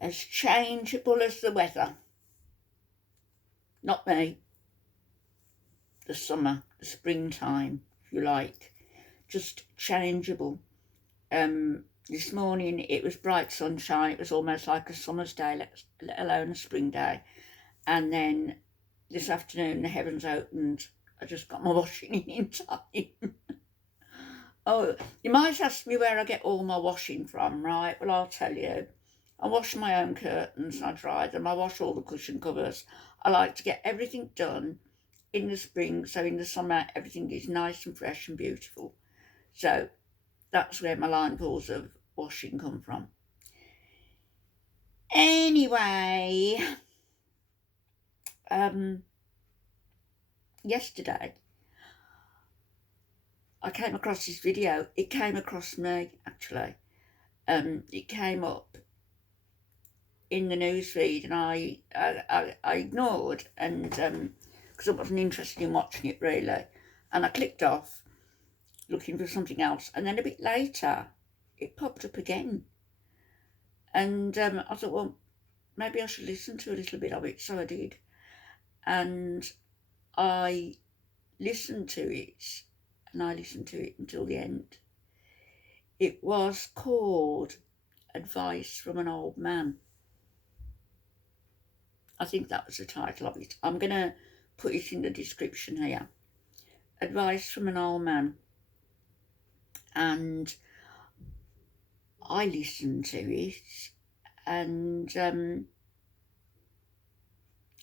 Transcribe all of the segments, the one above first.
as changeable as the weather. Not me. The summer, the springtime, if you like. Just changeable. This morning it was bright sunshine. It was almost like a summer's day, let alone a spring day. And then this afternoon the heavens opened. I just got my washing in time. Oh, you might ask me where I get all my washing from, right? Well, I'll tell you. I wash my own curtains, I dry them, I wash all the cushion covers. I like to get everything done in the spring, so in the summer everything is nice and fresh and beautiful. So that's where my line pools of washing come from. Anyway, yesterday I came across this video. It came across me, actually. It came up in the newsfeed, and I ignored, and because I wasn't interested in watching it really, and I clicked off looking for something else, and then a bit later it popped up again, and I thought, well, maybe I should listen to a little bit of it. So I did, and I listened to it, and I listened to it until the end. It was called Advice from an Old Man. I think that was the title of it. I'm going to put it in the description here. Advice from an Old Man. And I listened to it, and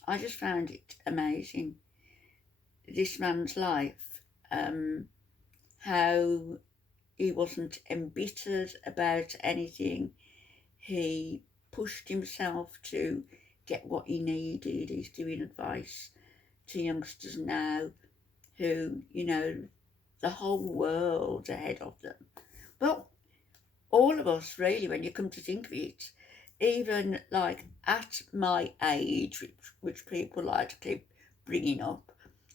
I just found it amazing. This man's life, how he wasn't embittered about anything. He pushed himself to get what he needed. He's giving advice to youngsters now who, the whole world ahead of them. Well, all of us really, when you come to think of it, even like at my age, which people like to keep bringing up.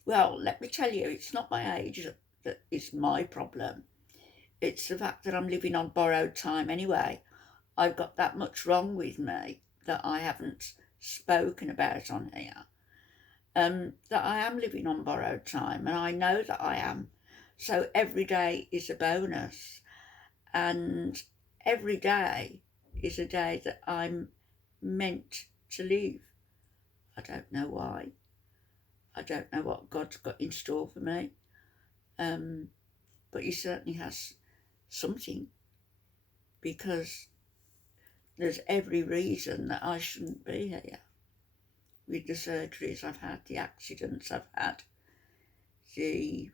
Well, let me tell you, it's not my age that is my problem. It's the fact that I'm living on borrowed time anyway. I've got that much wrong with me that I haven't spoken about on here. That I am living on borrowed time, and I know that I am. So every day is a bonus, and every day is a day that I'm meant to live. I don't know why. I don't know what God's got in store for me, but he certainly has something, because there's every reason that I shouldn't be here. With the surgeries I've had, the accidents I've had, the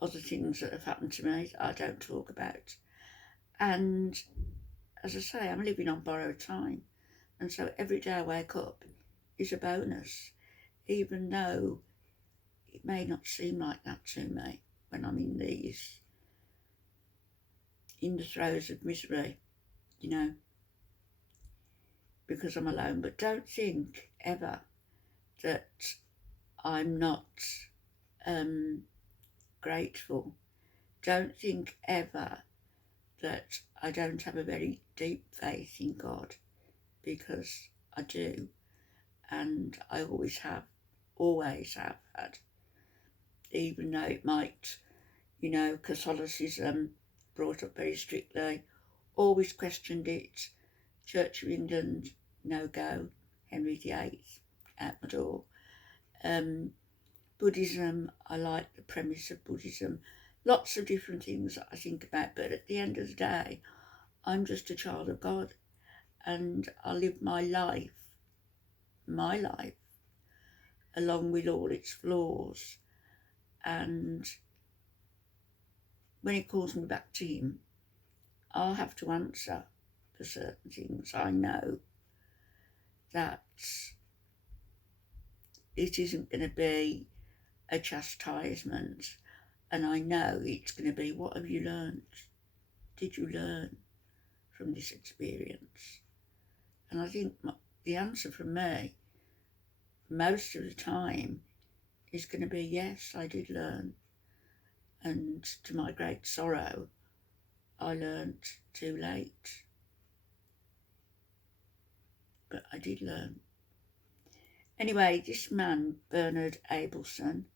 other things that have happened to me that I don't talk about. And as I say, I'm living on borrowed time. And so every day I wake up is a bonus, even though it may not seem like that to me when I'm in the throes of misery, because I'm alone. But don't think ever that I'm not grateful. Don't think ever that I don't have a very deep faith in God, because I do, and I always have had, even though it might, Catholicism brought up very strictly, always questioned it. Church of England, no go, Henry VIII, out my door. Buddhism, I like the premise of Buddhism. Lots of different things that I think about, but at the end of the day, I'm just a child of God, and I live my life, along with all its flaws. And when he calls me back to him, I'll have to answer for certain things. I know that it isn't going to be a chastisement, and I know it's going to be, what have you learned? Did you learn from this experience? And I think the answer from me most of the time is going to be, yes, I did learn. And to my great sorrow, I learnt too late. did learn. Anyway, this man, Bernard Albertson,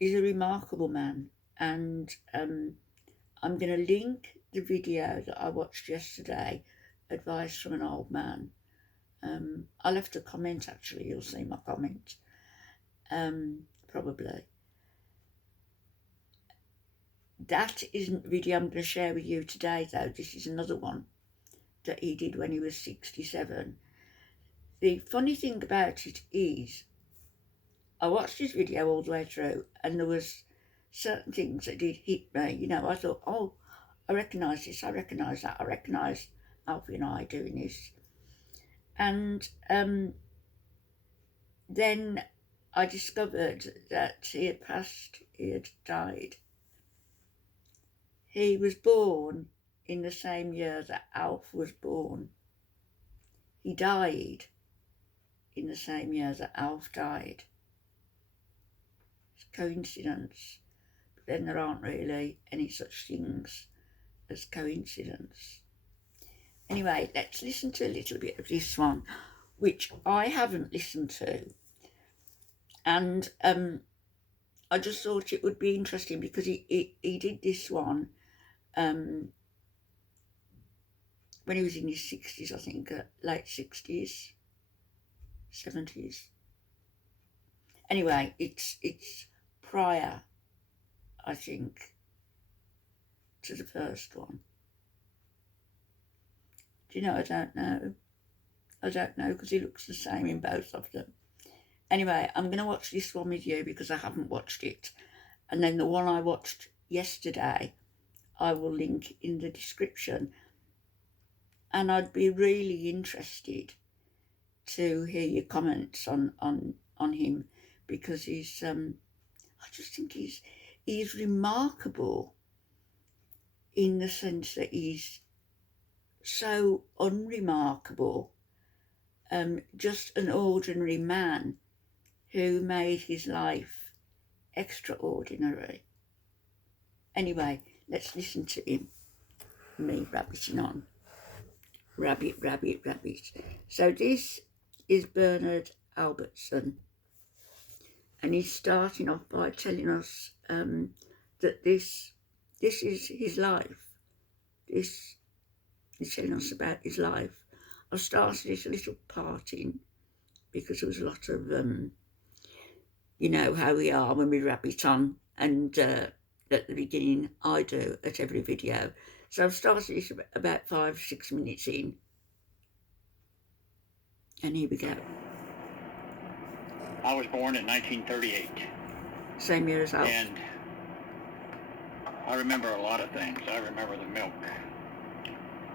is a remarkable man, and I'm going to link the video that I watched yesterday, Advice from an Old Man. I left a comment, actually, you'll see my comment, probably. That isn't the video I'm going to share with you today, though. This is another one that he did when he was 67. The funny thing about it is, I watched his video all the way through, and there was certain things that did hit me. You know, I thought, oh, I recognise this, I recognise that, I recognise Alfie and I doing this. And then I discovered that he had died. He was born in the same year that Alf was born. He died in the same year that Alf died. It's a coincidence, but then there aren't really any such things as coincidence. Anyway, let's listen to a little bit of this one, which I haven't listened to. And I just thought it would be interesting because he did this one when he was in his 60s, I think, late 60s, 70s. Anyway, it's prior, I think, to the first one. Do you know, I don't know. I don't know because he looks the same in both of them. Anyway, I'm going to watch this one with you because I haven't watched it. And then the one I watched yesterday, I will link in the description. And I'd be really interested to hear your comments on him because he's, I just think he's remarkable in the sense that he's so unremarkable, just an ordinary man who made his life extraordinary. Anyway, let's listen to him. Me rabbiting on. Rabbit. So this is Bernard Albertson, and he's starting off by telling us that this is his life. He's telling us about his life. I started it a little part in because there was a lot of, you know how we are when we rabbit on, and at the beginning I do at every video. So I've started it about 5-6 minutes in. And here we go. I was born in 1938. Same year as Alf. And I remember a lot of things. I remember the milk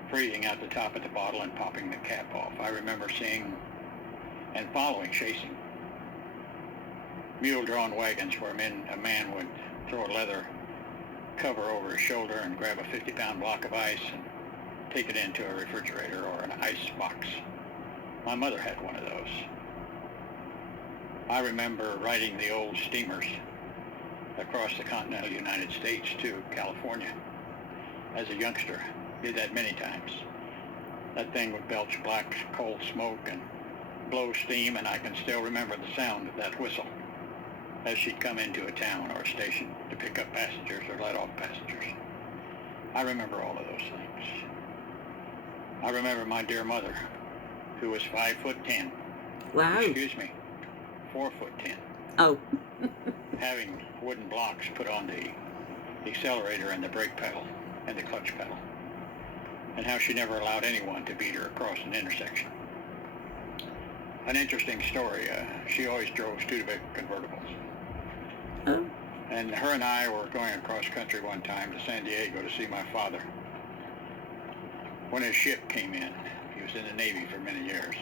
freezing out the top of the bottle and popping the cap off. I remember seeing and following, chasing mule-drawn wagons where a man would throw a leather cover over his shoulder and grab a 50-pound block of ice and take it into a refrigerator or an ice box. My mother had one of those. I remember riding the old steamers across the continental United States to California as a youngster. Did that many times. That thing would belch black coal smoke and blow steam, and I can still remember the sound of that whistle as she'd come into a town or a station to pick up passengers or let off passengers. I remember all of those things. I remember my dear mother, who was 5'10". Wow. Excuse me, 4'10". Oh. Having wooden blocks put on the accelerator and the brake pedal and the clutch pedal, and how she never allowed anyone to beat her across an intersection. An interesting story, she always drove Studebaker convertibles. Oh. And her and I were going across country one time to San Diego to see my father. When his ship came in, he was in the Navy for many years.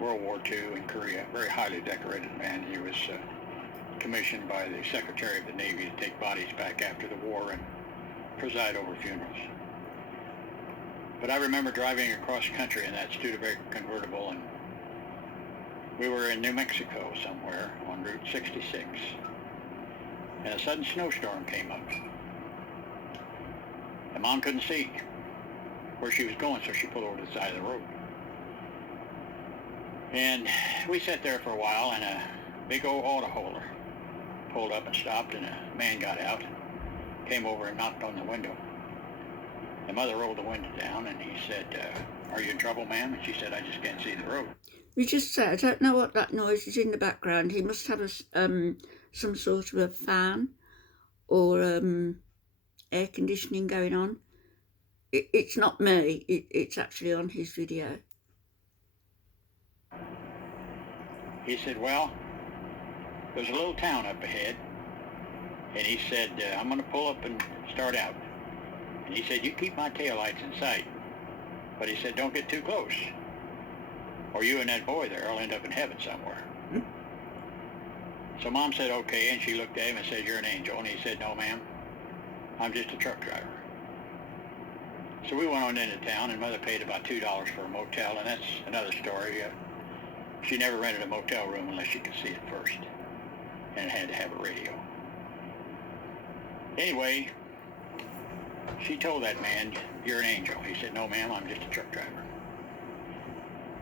World War II in Korea, very highly decorated man. He was commissioned by the Secretary of the Navy to take bodies back after the war and preside over funerals. But I remember driving across country in that Studebaker convertible, and we were in New Mexico somewhere on Route 66, and a sudden snowstorm came up. And Mom couldn't see. where she was going, so she pulled over to the side of the road. And we sat there for a while, and a big old auto hauler pulled up and stopped, and a man got out and came over and knocked on the window. The mother rolled the window down, and he said, "Are you in trouble, ma'am?" And she said, "I just can't see the road." We just said, I don't know what that noise is in the background. He must have some sort of a fan or air conditioning going on. It's not me. It's actually on his video. He said, "Well, there's a little town up ahead." And he said, "I'm going to pull up and start out." And he said, "You keep my taillights in sight." But he said, "Don't get too close, or you and that boy there will end up in heaven somewhere." So Mom said, "Okay," and she looked at him and said, "You're an angel." And he said, "No, ma'am, I'm just a truck driver." So we went on into town, and Mother paid about $2 for a motel, and that's another story. She never rented a motel room unless she could see it first, and it had to have a radio. Anyway, she told that man, "You're an angel." He said, "No, ma'am, I'm just a truck driver."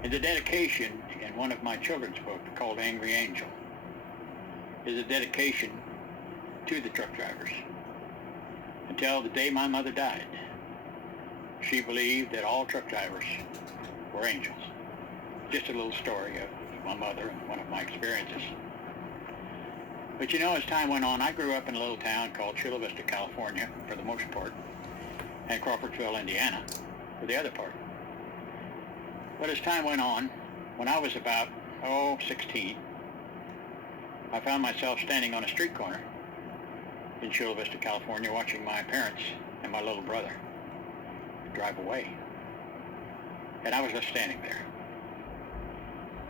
And the dedication in one of my children's books called Angry Angel is a dedication to the truck drivers. Until the day my mother died, she believed that all truck drivers were angels. Just a little story of my mother and one of my experiences. But you know, as time went on, I grew up in a little town called Chula Vista, California, for the most part, and Crawfordsville, Indiana, for the other part. But as time went on, when I was about, 16, I found myself standing on a street corner in Chula Vista, California, watching my parents and my little brother drive away. And I was just standing there.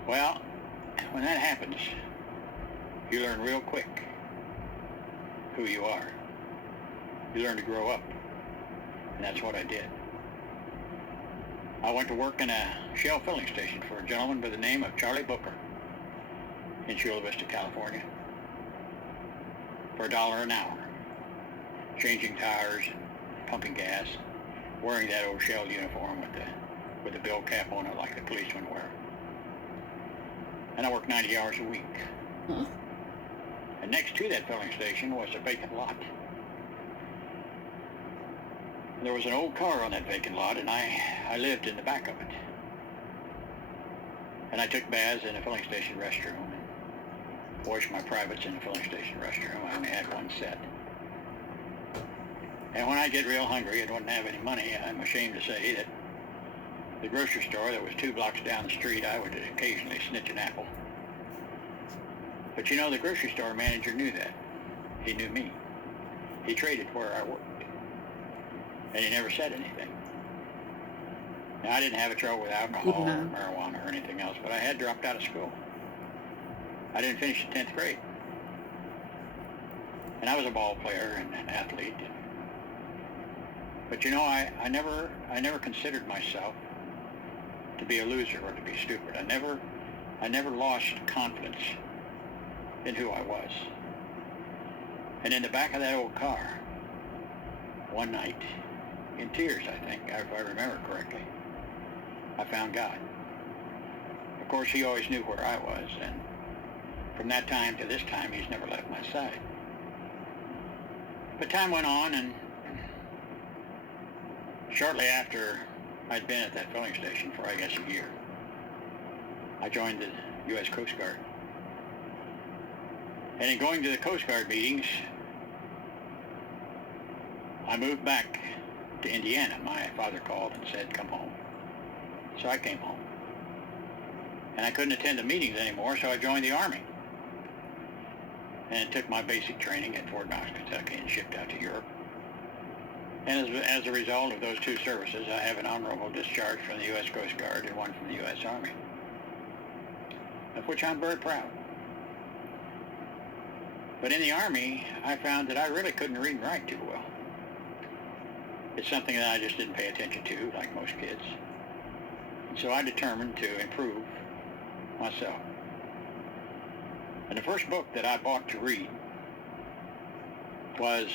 Well, when that happens, you learn real quick who you are. You learn to grow up. And that's what I did. I went to work in a Shell filling station for a gentleman by the name of Charlie Booker in Chula Vista, California, for $1 an hour, changing tires, pumping gas, wearing that old Shell uniform with the bill cap on it like the policemen wear. And I worked 90 hours a week. Huh? And next to that filling station was a vacant lot. There was an old car on that vacant lot, and I lived in the back of it. And I took baths in the filling station restroom and washed my privates in the filling station restroom. I only had one set. And when I get real hungry and wouldn't have any money, I'm ashamed to say that the grocery store that was 2 blocks down the street, I would occasionally snitch an apple. But you know, the grocery store manager knew that. He knew me. He traded where I worked. And he never said anything. Now, I didn't have a trouble with alcohol or marijuana or anything else, but I had dropped out of school. I didn't finish the 10th grade. And I was a ball player and an athlete. But you know, I never considered myself to be a loser or to be stupid. I never lost confidence in who I was. And in the back of that old car, one night, in tears, I think, if I remember correctly, I found God. Of course, he always knew where I was, and from that time to this time, he's never left my side. But time went on, and shortly after I'd been at that filling station for, I guess, a year, I joined the U.S. Coast Guard. And in going to the Coast Guard meetings, I moved back to Indiana. My father called and said, "Come home." So I came home. And I couldn't attend the meetings anymore, so I joined the Army. And took my basic training at Fort Knox, Kentucky, and shipped out to Europe. And as a result of those 2 services, I have an honorable discharge from the U.S. Coast Guard and one from the U.S. Army, of which I'm very proud. But in the Army, I found that I really couldn't read and write too well. It's something that I just didn't pay attention to, like most kids. And so I determined to improve myself. And the first book that I bought to read was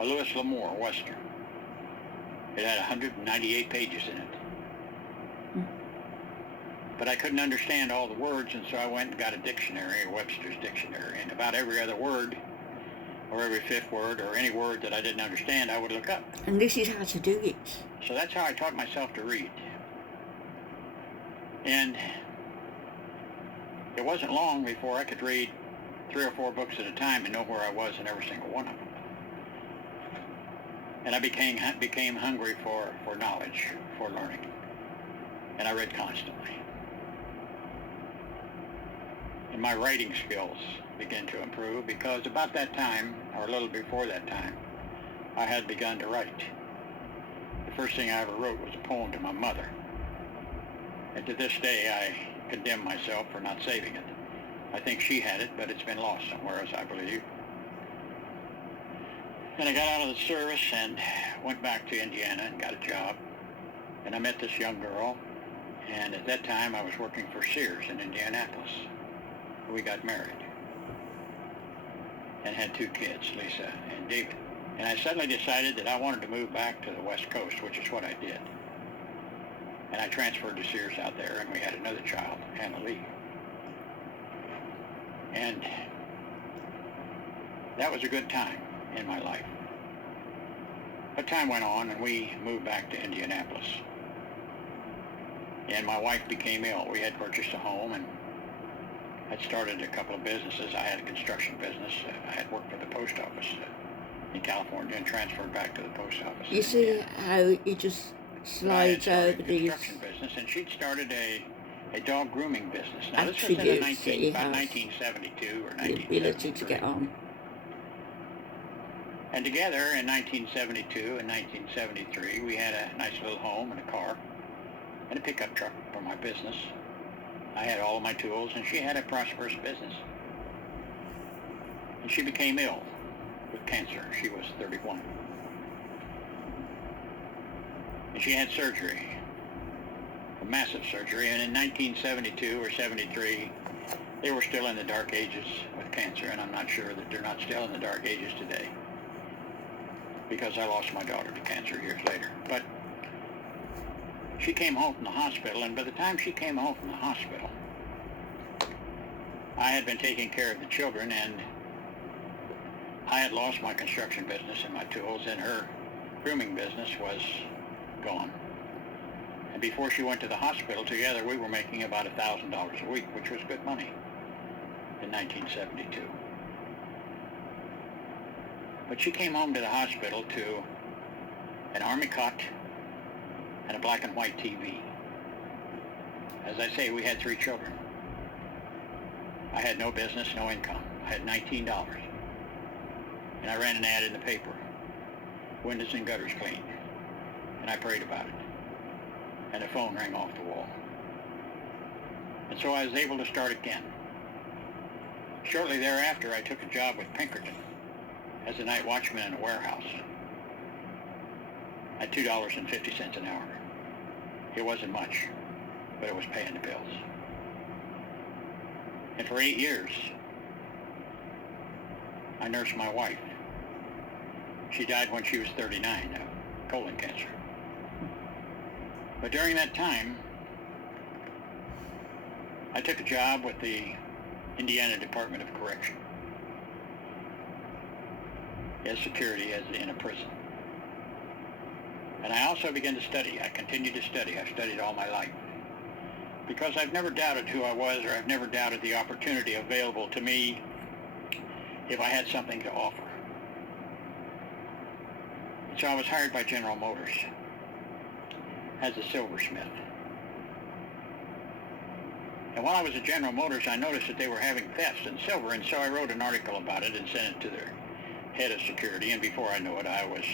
a Louis L'Amour Western. It had 198 pages in it. But I couldn't understand all the words, and so I went and got a dictionary, a Webster's dictionary, and about every other word, or every fifth word, or any word that I didn't understand, I would look up. And this is how to do it. So that's how I taught myself to read. And it wasn't long before I could read 3 or 4 books at a time and know where I was in every single one of them. And I became hungry for knowledge, for learning. And I read constantly. And my writing skills began to improve because about that time, or a little before that time, I had begun to write. The first thing I ever wrote was a poem to my mother. And to this day, I condemn myself for not saving it. I think she had it, but it's been lost somewhere, as I believe. And I got out of the service and went back to Indiana and got a job. And I met this young girl. And at that time, I was working for Sears in Indianapolis. We got married and had 2 kids, Lisa and David. And I suddenly decided that I wanted to move back to the West Coast, which is what I did. And I transferred to Sears out there, and we had another child, Hannah Lee. And that was a good time in my life. But time went on, and we moved back to Indianapolis. And my wife became ill. We had purchased a home, and I'd started a couple of businesses. I had a construction business. I had worked for the post office in California and transferred back to the post office. You see how it just slides over these construction business, and she'd started a dog grooming business. Now this was in about 1972 or 1973. The ability to get on. And together in 1972 and 1973, we had a nice little home and a car and a pickup truck for my business. I had all of my tools, and she had a prosperous business. And she became ill with cancer. She was 31. And she had surgery, a massive surgery, and in 1972 or 73, they were still in the dark ages with cancer, and I'm not sure that they're not still in the dark ages today, because I lost my daughter to cancer years later. But she came home from the hospital, and by the time she came home from the hospital, I had been taking care of the children, and I had lost my construction business and my tools, and her grooming business was gone. And before she went to the hospital, together we were making about $1,000 a week, which was good money in 1972. But she came home to the hospital to an army cot and a black and white TV. As I say, we had 3 children. I had no business, no income. I had $19. And I ran an ad in the paper, windows and gutters cleaned. And I prayed about it. And the phone rang off the wall. And so I was able to start again. Shortly thereafter, I took a job with Pinkerton as a night watchman in a warehouse at $2.50 an hour. It wasn't much, but it was paying the bills. And for 8 years, I nursed my wife. She died when she was 39 of colon cancer. But during that time, I took a job with the Indiana Department of Correction as security in a prison. And I also began to study. I continued to study. I've studied all my life. Because I've never doubted who I was, or I've never doubted the opportunity available to me if I had something to offer. So I was hired by General Motors as a silversmith. And while I was at General Motors, I noticed that they were having thefts in silver, and so I wrote an article about it and sent it to their head of security, and before I knew it, I was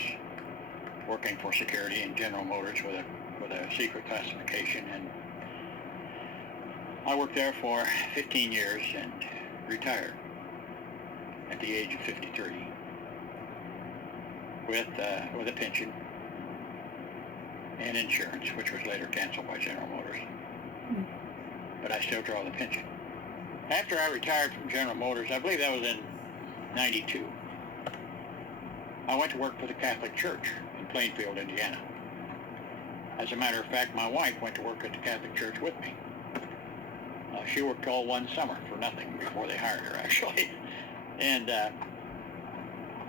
working for security in General Motors with a secret classification, and I worked there for 15 years and retired at the age of 53 with a pension and insurance, which was later canceled by General Motors. But I still draw the pension. After I retired from General Motors, I believe that was in 92, I went to work for the Catholic Church in Plainfield, Indiana. As a matter of fact, my wife went to work at the Catholic Church with me. She worked all one summer for nothing before they hired her, actually. And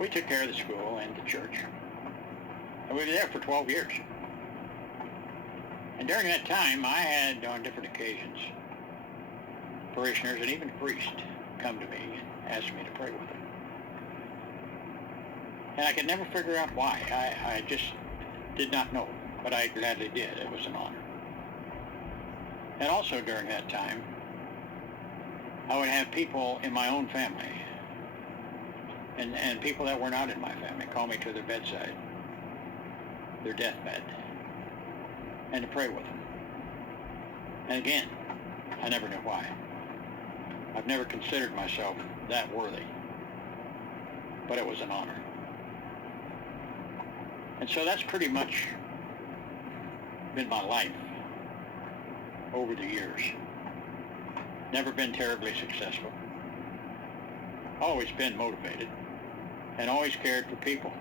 we took care of the school and the church. And we were there for 12 years. And during that time, I had, on different occasions, parishioners and even priests come to me and ask me to pray with them. And I could never figure out why. I just did not know, but I gladly did. It was an honor. And also during that time, I would have people in my own family and people that were not in my family call me to their bedside, their deathbed, and to pray with them. And again, I never knew why. I've never considered myself that worthy, but it was an honor. And so that's pretty much been my life over the years. Never been terribly successful. Always been motivated and always cared for people.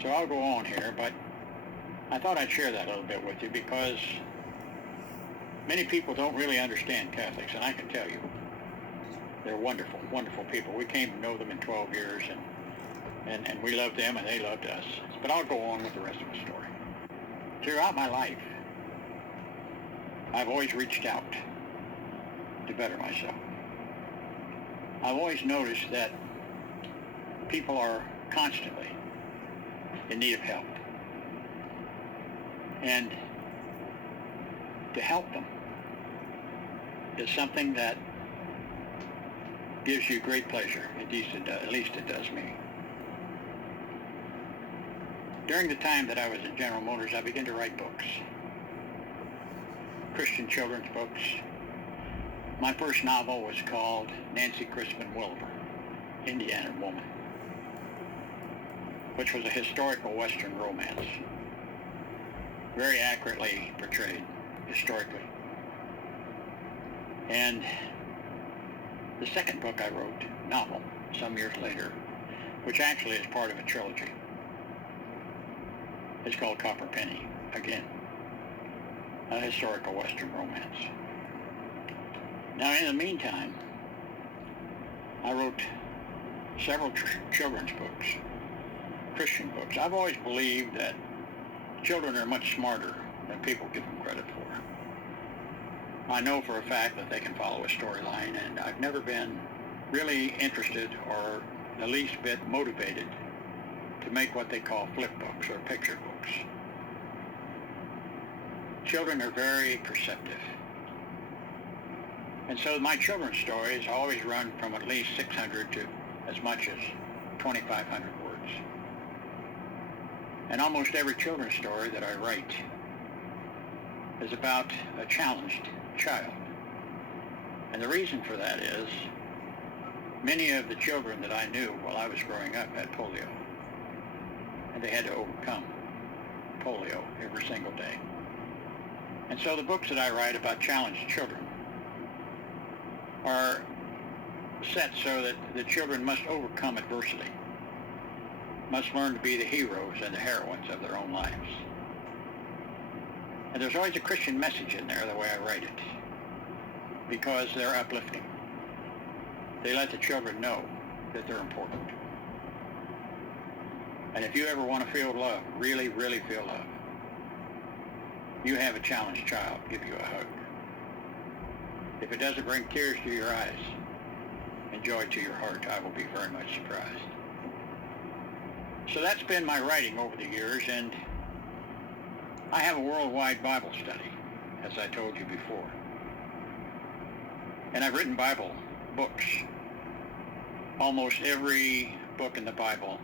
So I'll go on here, but I thought I'd share that a little bit with you because many people don't really understand Catholics, and I can tell you, they're wonderful, wonderful people. We came to know them in 12 years, and we loved them, and they loved us. But I'll go on with the rest of the story. Throughout my life, I've always reached out to better myself. I've always noticed that people are constantly in need of help. And to help them is something that gives you great pleasure. At least it does me. During the time that I was at General Motors, I began to write books. Christian children's books. My first novel was called Nancy Crispin Wilbur, Indiana Woman, which was a historical Western romance, very accurately portrayed historically. And the second book I wrote, novel, some years later, which actually is part of a trilogy, is called Copper Penny, again, a historical Western romance. Now, in the meantime, I wrote several children's books, Christian books. I've always believed that children are much smarter than people give them credit for. I know for a fact that they can follow a storyline, and I've never been really interested or the least bit motivated to make what they call flip books or picture books. Children are very perceptive. And so my children's stories always run from at least 600 to as much as 2,500 words. And almost every children's story that I write is about a challenged child. And the reason for that is many of the children that I knew while I was growing up had polio. And they had to overcome polio every single day. And so the books that I write about challenged children are set so that the children must overcome adversity, must learn to be the heroes and the heroines of their own lives. And there's always a Christian message in there the way I write it, because they're uplifting. They let the children know that they're important. And if you ever want to feel love, really, really feel love, you have a challenged child give you a hug. If it doesn't bring tears to your eyes and joy to your heart, I will be very much surprised. So that's been my writing over the years, and I have a worldwide Bible study, as I told you before. And I've written Bible books. Almost every book in the Bible,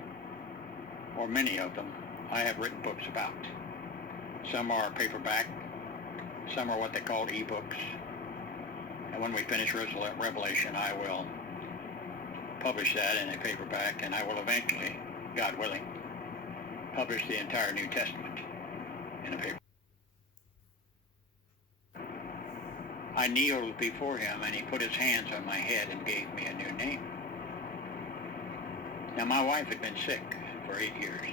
or many of them, I have written books about. Some are paperback, some are what they call e-books. And when we finish Revelation, I will publish that in a paperback, and I will eventually, God willing, publish the entire New Testament in a paper. I kneeled before him, and he put his hands on my head and gave me a new name. Now, my wife had been sick for 8 years.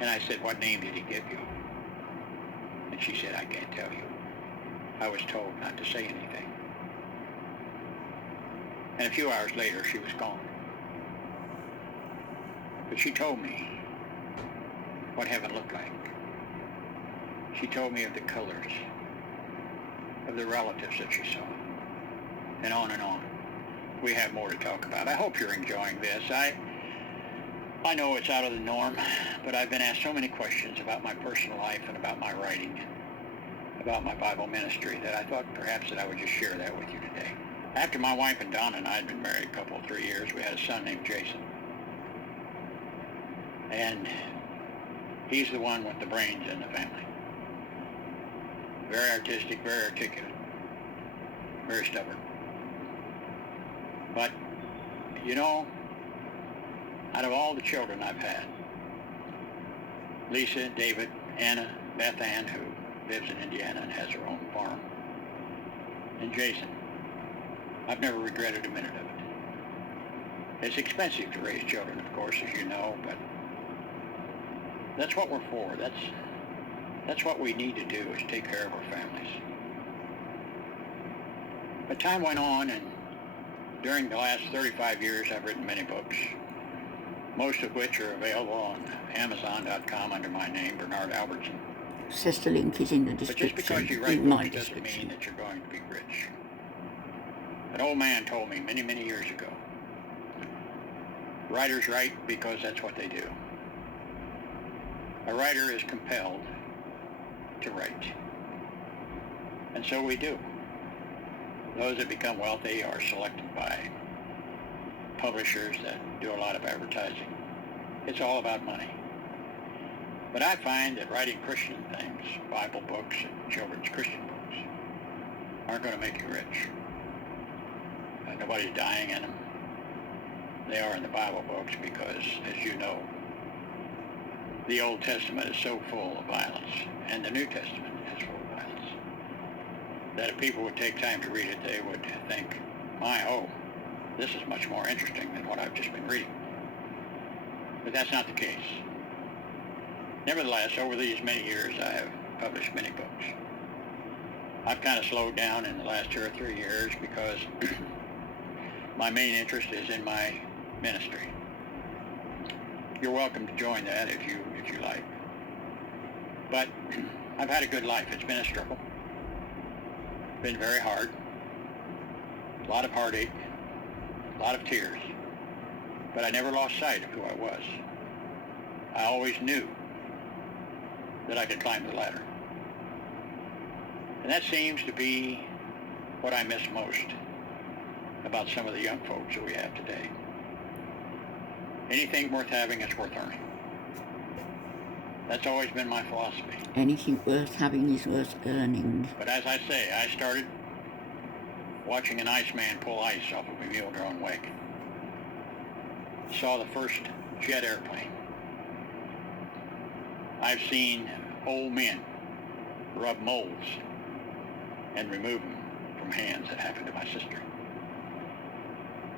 And I said, what name did he give you? And she said, I can't tell you. I was told not to say anything. And a few hours later, she was gone. But she told me what heaven looked like. She told me of the colors, of the relatives that she saw, and on and on. We have more to talk about. I hope you're enjoying this. I know it's out of the norm, but I've been asked so many questions about my personal life and about my writing, about my Bible ministry, that I thought perhaps that I would just share that with you today. After my wife and Donna and I had been married a 3 years, we had a son named Jason. And he's the one with the brains in the family. Very artistic, very articulate, very stubborn. But, you know, out of all the children I've had, Lisa, David, Anna, Beth Ann, who lives in Indiana and has her own farm, and Jason, I've never regretted a minute of it. It's expensive to raise children, of course, as you know, but that's what we're for. That's what we need to do, is take care of our families. But time went on, and during the last 35 years, I've written many books, most of which are available on Amazon.com under my name, Bernard Albertson. Sister link is in the But just description, because you write in my books doesn't mean description. that you're going to be rich. An old man told me many, many years ago, writers write because that's what they do. A writer is compelled to write. And so we do. Those that become wealthy are selected by publishers that do a lot of advertising. It's all about money. But I find that writing Christian things, Bible books and children's Christian books, aren't going to make you rich. Nobody's dying in them. They are in the Bible books because, as you know, the Old Testament is so full of violence, and the New Testament is full of violence, that if people would take time to read it, they would think, this is much more interesting than what I've just been reading. But that's not the case. Nevertheless, over these many years, I have published many books. I've kind of slowed down in the last 2 or 3 years because my main interest is in my ministry. You're welcome to join that if you like. But I've had a good life. It's been a struggle. Been very hard. A lot of heartache. A lot of tears. But I never lost sight of who I was. I always knew that I could climb the ladder. And that seems to be what I miss most about some of the young folks that we have today. Anything worth having is worth earning. That's always been my philosophy. Anything worth having is worth earning. But as I say, I started watching an Iceman pull ice off of a mule-drawn wagon. Saw the first jet airplane. I've seen old men rub molds and remove them from hands. That happened to my sister.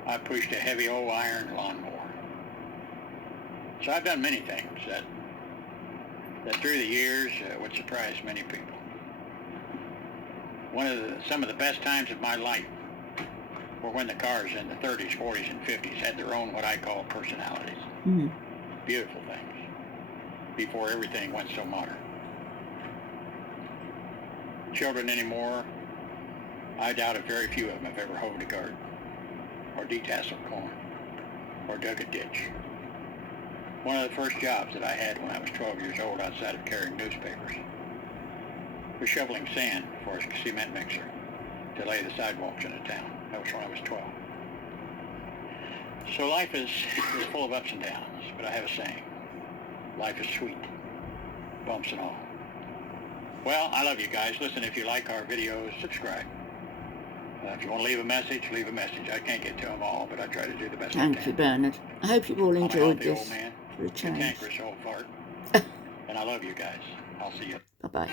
I pushed a heavy old iron lawnmower. So I've done many things that through the years would surprise many people. Some of the best times of my life were when the cars in the 30s, 40s, and 50s had their own what I call personalities. Mm-hmm. Beautiful things. Before everything went so modern. Children anymore, I doubt if very few of them have ever hoed a garden, or detasseled corn, or dug a ditch. One of the first jobs that I had when I was 12 years old outside of carrying newspapers was shoveling sand for a cement mixer to lay the sidewalks in a town. That was when I was 12. So life is full of ups and downs, but I have a saying. Life is sweet, bumps and all. Well, I love you guys. Listen, if you like our videos, subscribe. If you want to leave a message, leave a message. I can't get to them all, but I try to do the best I can. Thank you, Bernard. I hope you've all enjoyed I'm a healthy this old man, for a change. cantankerous old fart, and I love you guys. I'll see you. Bye-bye.